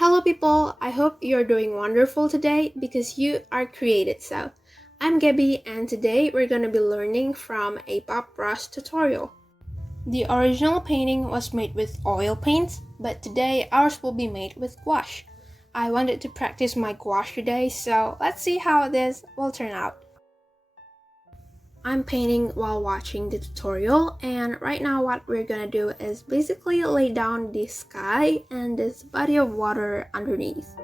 Hello, people. I hope you're doing wonderful today because you are created so. I'm Gaby, and today we're going to be learning from a pop brush tutorial. The original painting was made with oil paints, but today ours will be made with gouache. I wanted to practice my gouache today, so let's see how this will turn out. I'm painting while watching the tutorial, and right now what we're gonna do is basically lay down the sky and this body of water underneath.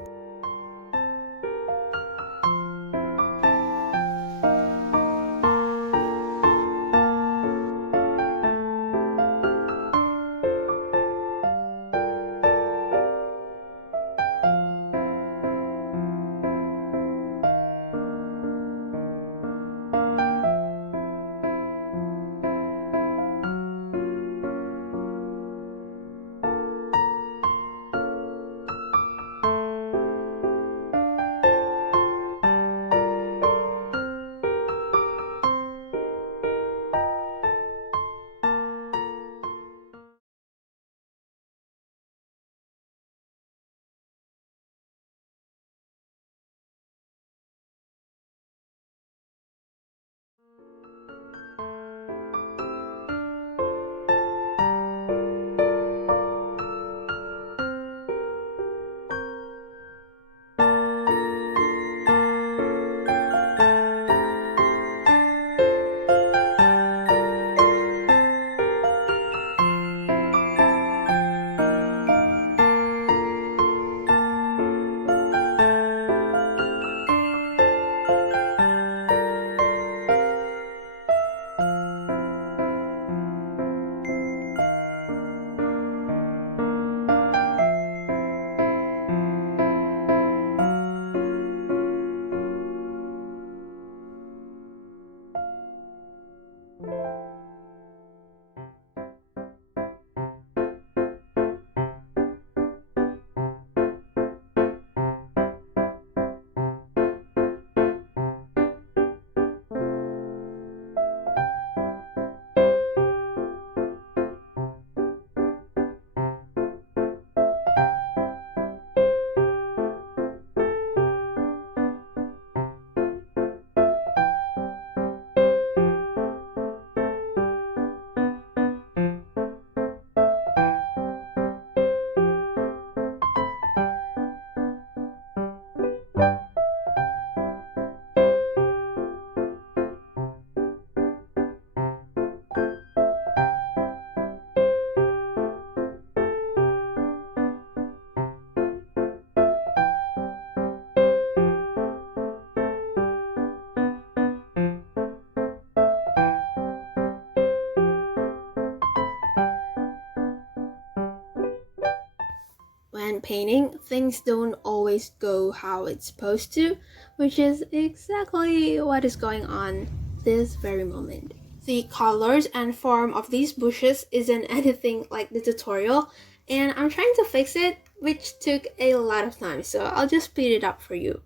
When painting, things don't always go how it's supposed to, which is exactly what is going on this very moment. The colors and form of these bushes isn't anything like the tutorial, and I'm trying to fix it, which took a lot of time, so I'll just speed it up for you.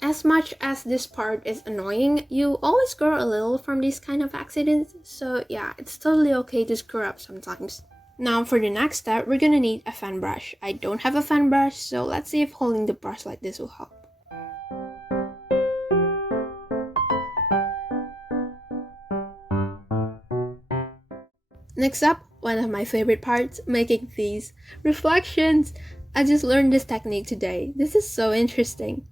As much as this part is annoying, you always grow a little from these kind of accidents, so yeah, it's totally okay to screw up sometimes. Now for the next step, we're gonna need a fan brush. I don't have a fan brush, so let's see if holding the brush like this will help. Next up, one of my favorite parts, making these reflections. I just learned this technique today. This is so interesting.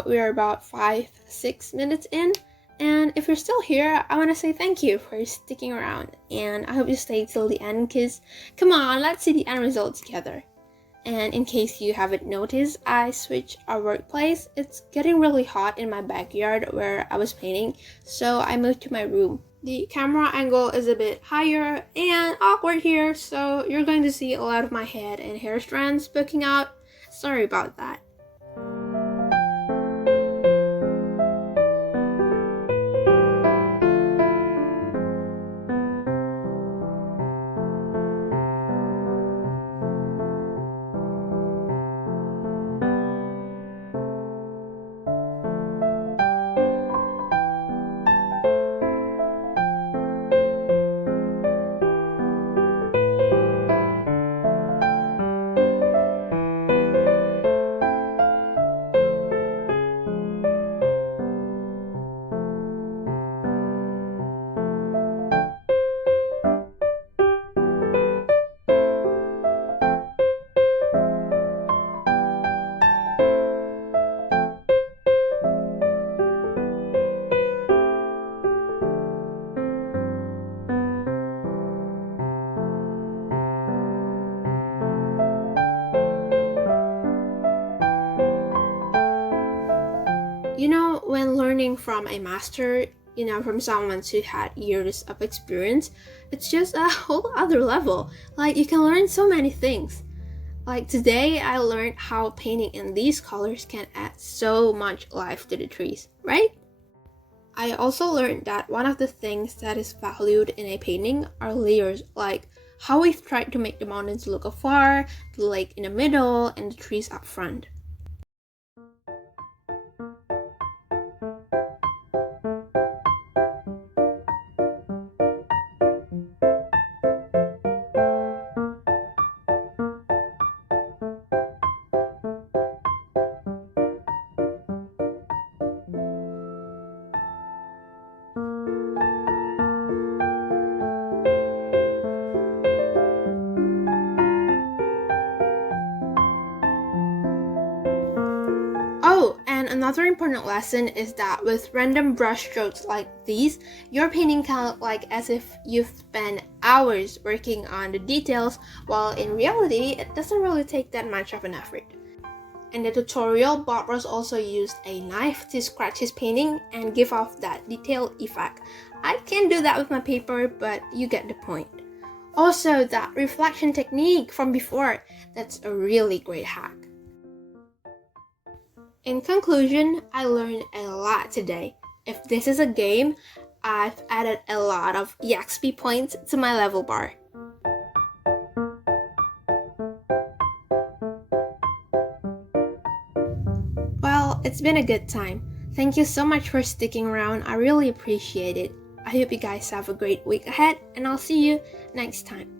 now we are about 5-6 minutes in, and if you're still here, I want to say thank you for sticking around, and I hope you stay till the end, because come on, let's see the end result together. And in case you haven't noticed, I switched our workplace. It's getting really hot in my backyard where I was painting, so I moved to my room. The camera angle is a bit higher and awkward here, so you're going to see a lot of my head and hair strands poking out. Sorry about that. You know, when learning from a master, from someone who had years of experience, it's just a whole other level. Like, you can learn so many things. Like today, I learned how painting in these colors can add so much life to the trees, right? I also learned that one of the things that is valued in a painting are layers, like how we've tried to make the mountains look afar, the lake in the middle, and the trees up front. Oh, and another important lesson is that with random brush strokes like these, your painting can look like as if you've spent hours working on the details, while in reality, it doesn't really take that much of an effort. In the tutorial, Bob Ross also used a knife to scratch his painting and give off that detailed effect. I can't do that with my paper, but you get the point. Also, that reflection technique from before, that's a really great hack. In conclusion, I learned a lot today. If this is a game, I've added a lot of EXP points to my level bar. Well, it's been a good time. Thank you so much for sticking around. I really appreciate it. I hope you guys have a great week ahead, and I'll see you next time.